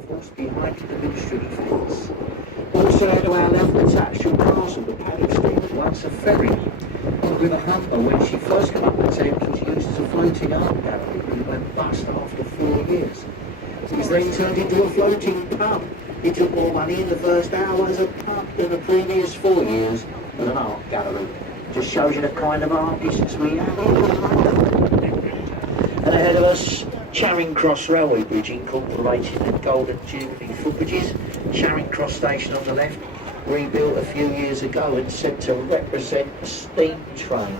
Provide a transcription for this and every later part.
force behind the Ministry of Defence. Also to our left, attached to Castle, the paddle steamer, once a ferry. On River Humber, when she first came up the Thames, was used as a floating art gallery, but it went bust after 4 years. It was then turned into a floating pub. It took more money in the first hour as a pub than the previous 4 years as an art gallery. Just shows you the kind of artists we have. And ahead of us, Charing Cross Railway Bridge, incorporated the Golden Jubilee footbridges. Charing Cross Station on the left, rebuilt a few years ago and said to represent a steam train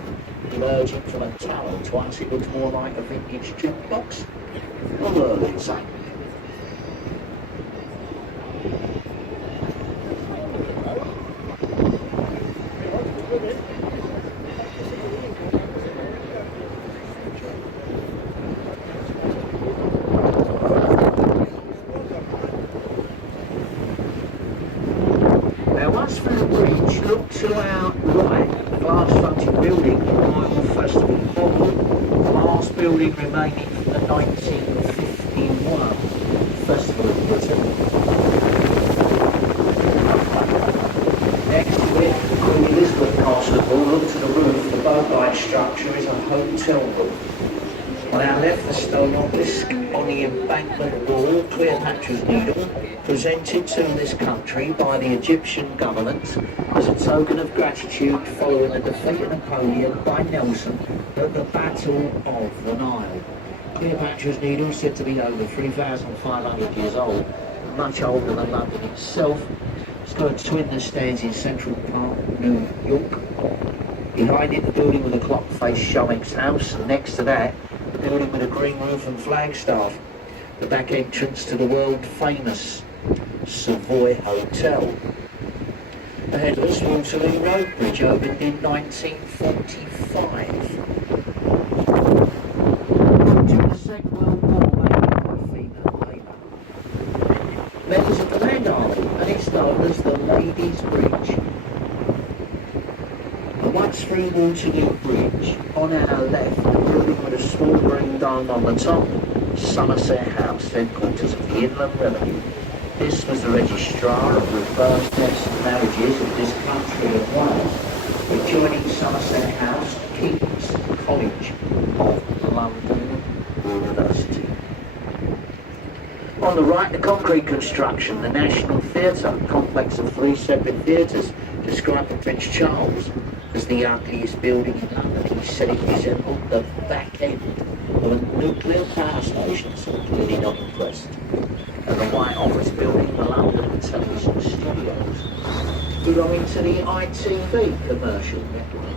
emerging from a tower. Twice it looked more like a vintage jukebox. A whirling sight. Look to our right, the glass-fronted building, the Royal Festival Hall, the last building remaining from the 1951 Festival of Britain. Next to it, the Queen Elizabeth Castle Hall. Look to the roof, the boat-like structure is a hotel room. On our left, the stone obelisk on the embankment wall, Cleopatra's Needle, presented to this country by the Egyptian government as a token of gratitude following the defeat of Napoleon by Nelson at the Battle of the Nile. Cleopatra's Needle is said to be over 3,500 years old, much older than London itself. It's got a twin that stands in Central Park, New York. Behind it, the building with a clock face Showings House, and next to that, the building with a green roof and flagstaff. The back entrance to the world famous Savoy Hotel. Ahead of us, Waterloo Road Bridge, opened in 1945. During the Second World War, made by female labour. Members of the Land Army, and it's known as the Ladies' Bridge. And once through Waterloo Bridge, on our left, the building with a small green dome on the top, Somerset House, headquarters of the Inland Revenue. This was the registrar of reverse deaths and marriages of this country of Wales, adjoining Somerset House, King's College of London University. On the right, the concrete construction, the National Theatre, complex of 3 separate theatres, described by Prince Charles as the ugliest building in London. He said it resembled the back end of a nuclear power station, so clearly not impressed. And the White Office building, the London Television Studios, belonging to the ITV commercial network.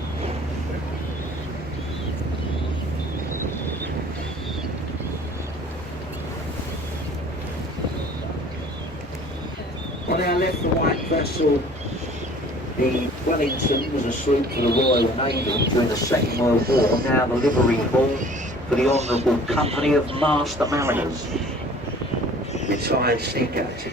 On our left, the white vessel, the Wellington, was a sloop for the Royal Navy during the Second World War. Now the livery hall for the Honourable Company of Master Mariners, retired sea captain.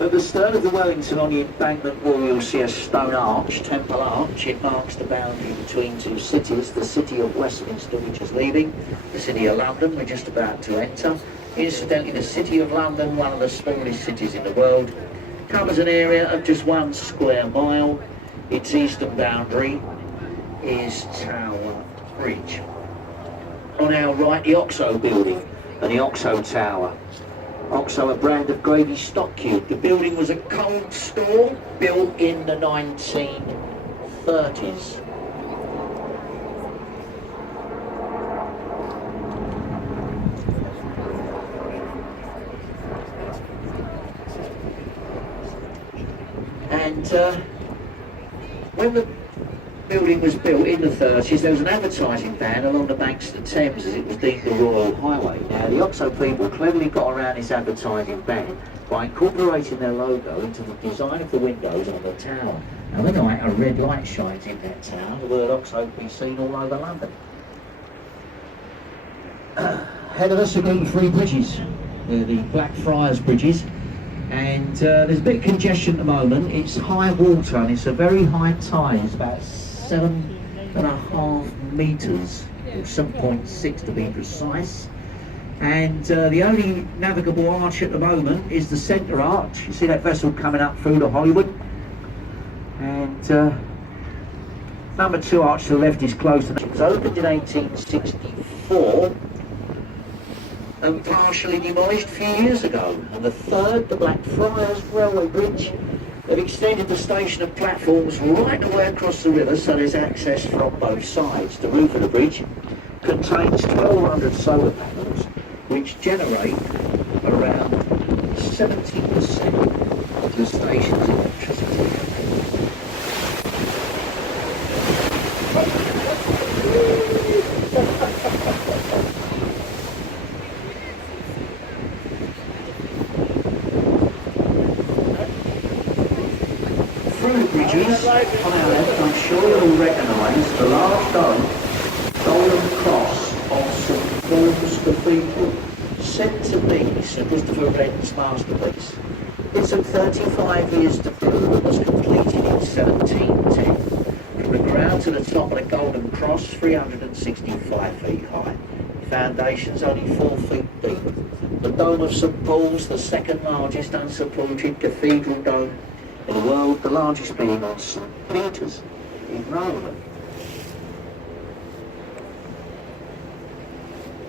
At the stern of the Wellington on the embankment wall, you'll see a stone arch, Temple Arch. It marks the boundary between two cities, the city of Westminster, which is leaving, the city of London, we're just about to enter. Incidentally, the city of London, one of the smallest cities in the world, covers an area of just 1 square mile. Its eastern boundary is Tower Bridge. On our right, the Oxo building and the Oxo Tower. Oxo, a brand of gravy stock cube. The building was a cold store built in the 1930s. And when the building was built in the 30s, there was an advertising ban along the banks of the Thames as it was deemed a royal highway. Now, the Oxo people cleverly got around this advertising ban by incorporating their logo into the design of the windows on the tower. Now, at night, a red light shines in that tower. The word Oxo can be seen all over London. Ahead of us, again, 3 bridges. They're the Blackfriars bridges. And there's a bit of congestion at the moment. It's high water and it's a very high tide. It's about 7.5 metres, or 7.6 to be precise. And the only navigable arch at the moment is the centre arch. You see that vessel coming up through the Hollywood. And number 2 arch to the left is closed. It was opened in 1864 and partially demolished a few years ago. And the third, the Blackfriars Railway Bridge, they've extended the station of platforms right away across the river, so there's access from both sides. The roof of the bridge contains 1,200 solar panels, which generate around 70% of the station's electricity. Through the bridges on our left, I'm sure you'll recognise the large dome, golden cross of St Paul's Cathedral, said to be Sir Christopher Wren's masterpiece. It took 35 years to build and was completed in 1710. From the ground to the top of the golden cross, 365 feet high. Foundations only 4 feet deep. The dome of St Paul's, the second largest unsupported cathedral dome in the world, the largest being on St Peter's in Rome.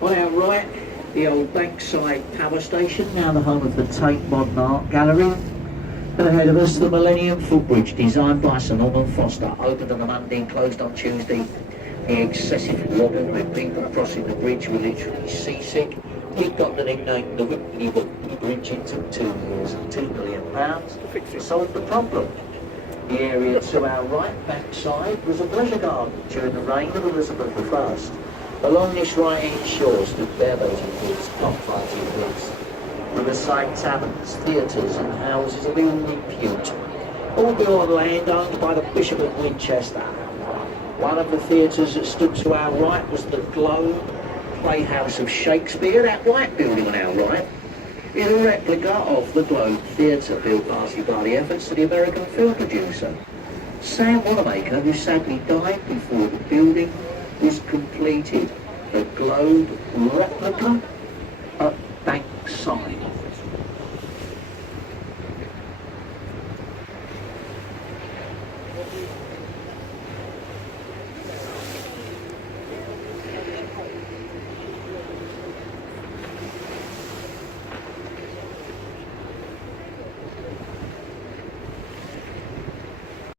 On our right, the old Bankside Power Station, now the home of the Tate Modern Art Gallery. And ahead of us, the Millennium Footbridge, designed by Sir Norman Foster, opened on a Monday and closed on Tuesday. The excessive wobble when people crossing the bridge were literally seasick. It got the nickname the Whitney Bridge. It took 2 years and £2 million to solve the problem. The area to our right, Bankside, was a pleasure garden during the reign of Elizabeth I. Along this right-hand shore stood bear-baiting woods, cockfighting woods, riverside taverns, theatres and houses of ill repute, all built on land owned by the Bishop of Winchester. One of the theatres that stood to our right was the Globe Playhouse of Shakespeare. That white building on our right is a replica of the Globe Theatre, built largely by the efforts of the American film producer Sam Wanamaker, who sadly died before the building was completed. The Globe replica at Bankside.